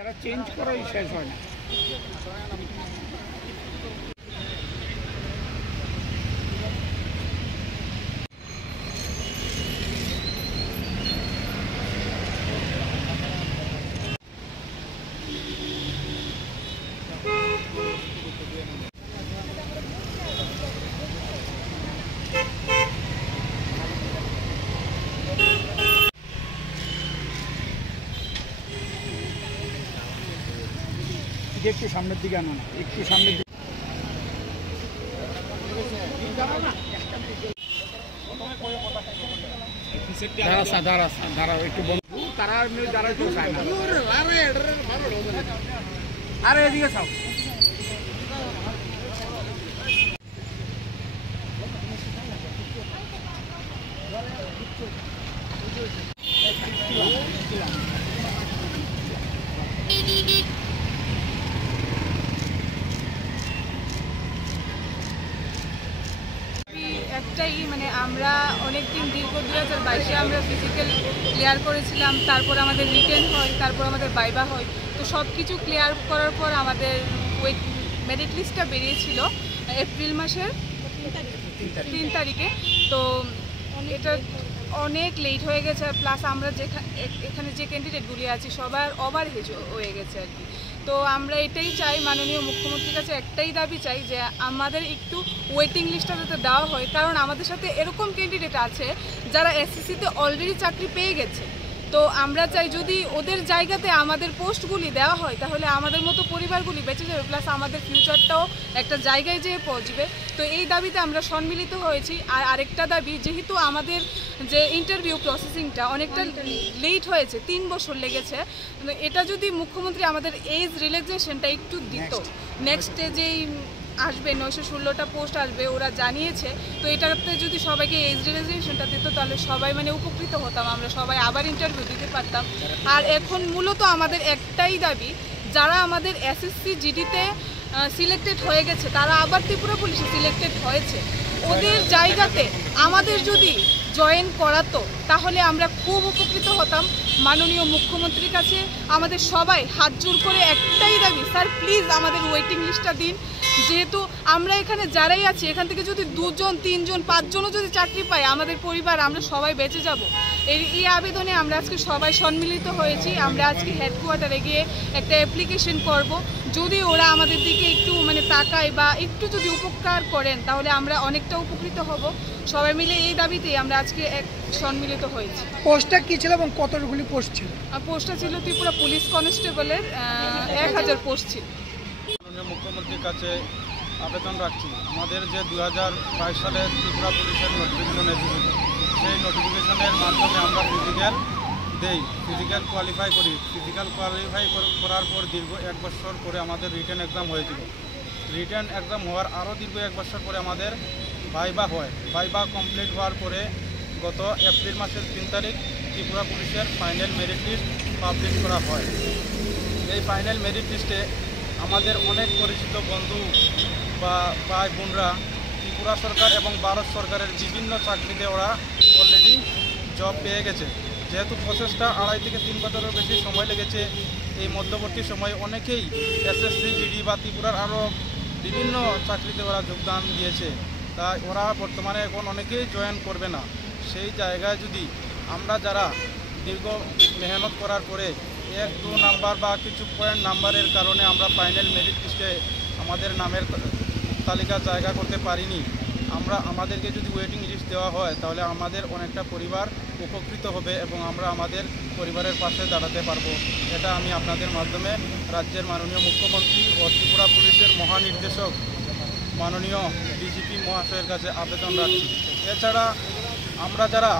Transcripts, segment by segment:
এরা চেঞ্জ করাই শেষ হয় না। একটু সামনের দিকে আনো না, একটু সামনের দিকে দাঁড়াও একটু বন্ধু, তারা দাঁড়াইতে চায় না। আরে এদিকে চাও। একটাই মানে আমরা অনেকদিন দীর্ঘ 2022-এ আমরা ফিজিক্যাল ক্লিয়ার করেছিলাম, তারপর আমাদের রিটেন হয়, তারপর আমাদের ভাইভা হয়। তো সব কিছু ক্লিয়ার করার পর আমাদের মেরিট লিস্টটা বেরিয়েছিল এপ্রিল মাসের 3 তারিখে। তো এটা অনেক লেট হয়ে গেছে, প্লাস আমরা এখানে যে ক্যান্ডিডেটগুলি আছি সবার ওভারহেজ হয়ে গেছে আর কি। তো আমরা এটাই চাই, মাননীয় মুখ্যমন্ত্রীর কাছে একটাই দাবি চাই যে আমাদের একটু ওয়েটিং লিস্টটা যাতে দেওয়া হয়, কারণ আমাদের সাথে এরকম ক্যান্ডিডেট আছে যারা এসএসসিতে অলরেডি চাকরি পেয়ে গেছে। তো আমরা চাই যদি ওদের জায়গাতে আমাদের পোস্টগুলি দেওয়া হয় তাহলে আমাদের মতো পরিবারগুলি বেঁচে যাবে, প্লাস আমাদের ফিউচারটাও একটা জায়গায় যেয়ে পৌঁছবে। তো এই দাবিতে আমরা সম্মিলিত হয়েছি। আর আরেকটা দাবি, যেহেতু আমাদের যে ইন্টারভিউ প্রসেসিংটা অনেকটা লেট হয়েছে, 3 বছর লেগেছে, এটা যদি মুখ্যমন্ত্রী আমাদের এজ রিল্যাক্সেশনটা একটু দিত, নেক্সট যেই আসবে 916টা পোস্ট আসবে ওরা জানিয়েছে, তো এটাতে যদি সবাইকে এজ রিল্যাক্সেশনটা দিত তাহলে সবাই মানে উপকৃত হতাম, আমরা সবাই আবার ইন্টারভিউ দিতে পারতাম। আর এখন মূলত আমাদের একটাই দাবি, যারা আমাদের এসএসসি জিডিতে সিলেক্টেড হয়ে গেছে তারা আবার ত্রিপুরা পুলিশে সিলেক্টেড হয়েছে, ওদের জায়গাতে আমাদের যদি জয়েন করাতো তাহলে আমরা খুব উপকৃত হতাম। মাননীয় মুখ্যমন্ত্রীর কাছে আমাদের সবাই হাত জোড় করে একটাই দাবি, স্যার প্লিজ আমাদের ওয়েটিং লিস্টটা দিন। যেহেতু আমরা এখানে যারাই আছি এখান থেকে যদি 2 জন 3 জন 5 জনও যদি চাকরি পাই, আমাদের পরিবার আমরা সবাই বেঁচে যাব। এই আবেদনে আমরা আজকে সবাই সম্মিলিত হয়েছি। আমরা আজকে হেডকোয়ার্টারে গিয়ে একটা অ্যাপ্লিকেশন করব, যদি ওরা আমাদের দিকে একটু মানে তাকায় বা একটু যদি উপকার করেন তাহলে আমরা অনেকটা উপকৃত হব। সবাই মিলে এই দাবিতেই আমরা আজকে সম্মিলিত হয়েছি। পোস্টটা কি ছিল এবং কতগুলি পোস্ট ছিল? পোস্টটা ছিল ত্রিপুরা পুলিশ কনস্টেবলের 1000 পোস্ট ছিল। মাননীয় মুখ্যমন্ত্রীর কাছে আবেদন রাখছি, আমাদের যে 2022 সালে ত্রিপুরা পুলিশের নোটিফিকেশন এসেছিল, সেই নোটিফিকেশনের মাধ্যমে আমরা ফিজিক্যাল কোয়ালিফাই করি। ফিজিক্যাল কোয়ালিফাই করার পর দীর্ঘ 1 বছর পরে আমাদের রিটেন এক্সাম হয়েছিল। রিটেন এক্সাম হওয়ার আরও দীর্ঘ 1 বছর পরে আমাদের ভাইভা হয়। ভাইভা কমপ্লিট হওয়ার পরে গত এপ্রিল মাসের 3 তারিখ ত্রিপুরা পুলিশের ফাইনাল মেরিট লিস্ট পাবলিশ করা হয়। এই ফাইনাল মেরিট লিস্টে আমাদের অনেক পরিচিত বন্ধু বা ভাই বোনরা ত্রিপুরা সরকার এবং ভারত সরকারের বিভিন্ন চাকরিতে ওরা অলরেডি জব পেয়ে গেছে। যেহেতু প্রসেসটা 2.5 থেকে 3 বছরের বেশি সময় লেগেছে, এই মধ্যবর্তী সময়ে অনেকেই এসএসসি জিডি বা ত্রিপুরার আরও বিভিন্ন চাকরিতে ওরা যোগদান দিয়েছে, তাই ওরা বর্তমানে এখন অনেকেই জয়েন করবে না। সেই জায়গায় যদি আমরা যারা দীর্ঘ মেহনত করার পরে 1-2 নাম্বার বা কিছু পয়েন্ট নাম্বারের কারণে আমরা ফাইনাল মেরিট লিস্টে আমাদের নামের তালিকা জায়গা করতে পারিনি, আমাদেরকে যদি ওয়েটিং লিস্ট দেওয়া হয় তাহলে আমাদের অনেকটা পরিবার উপকৃত হবে এবং আমরা আমাদের পরিবারের পাশে দাঁড়াতে পারবো। এটা আমি আপনাদের মাধ্যমে রাজ্যের মাননীয় মুখ্যমন্ত্রী ও ত্রিপুরা পুলিশের মহানির্দেশক মাননীয় ডিজিপি মহাশয়ের কাছে আবেদন রাখছি। এছাড়া আমরা যারা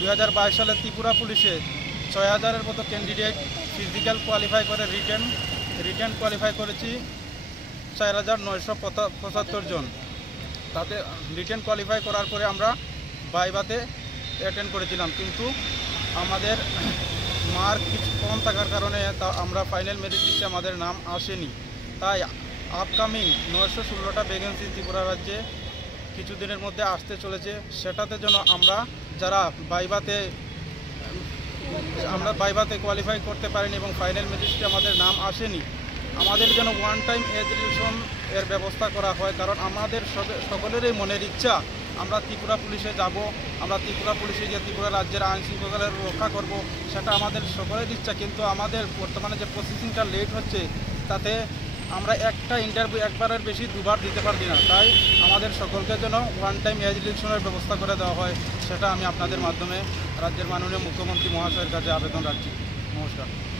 2022 সালে ত্রিপুরা পুলিশে 6000-এর মতো ক্যান্ডিডেট ফিজিক্যাল কোয়ালিফাই করে রিটেন কোয়ালিফাই করেছি 4975 জন। তাতে রিটেন কোয়ালিফাই করার পরে আমরা ভাইভাতে অ্যাটেন্ড করেছিলাম, কিন্তু আমাদের মার্ক কিছু কম থাকার কারণে আমরা ফাইনাল মেরিট লিস্টে আমাদের নাম আসেনি। তাই আপকামিং 916টা ভ্যাকেন্সি ত্রিপুরা রাজ্যে কিছুদিনের মধ্যে আসতে চলেছে, সেটাতে যেন আমরা যারা ভাইভাতে আমরা ভাইভাতে কোয়ালিফাই করতে পারিনি এবং ফাইনাল মেরিটে আমাদের নাম আসেনি, আমাদের যেন ওয়ান টাইম এজ রিলেশন এর ব্যবস্থা করা হয়। কারণ আমাদের সকলেরই মনের ইচ্ছা আমরা ত্রিপুরা পুলিশে যাব, আমরা ত্রিপুরা পুলিশে গিয়ে ত্রিপুরা রাজ্যের আইন শৃঙ্খলা রক্ষা করব, সেটা আমাদের সকলের ইচ্ছা। কিন্তু আমাদের বর্তমানে যে প্রসেসিংটা লেট হচ্ছে তাতে আমরা একটা ইন্টারভিউ একবারের বেশি দুবার দিতে পারছি না। তাই আমাদের সকলকে যেন ওয়ান টাইম এজ রিলেশনের ব্যবস্থা করে দেওয়া হয়, সেটা আমি আপনাদের মাধ্যমে রাজ্যের মাননীয় মুখ্যমন্ত্রী মহাশয়ের কাছে আবেদন রাখছি। নমস্কার।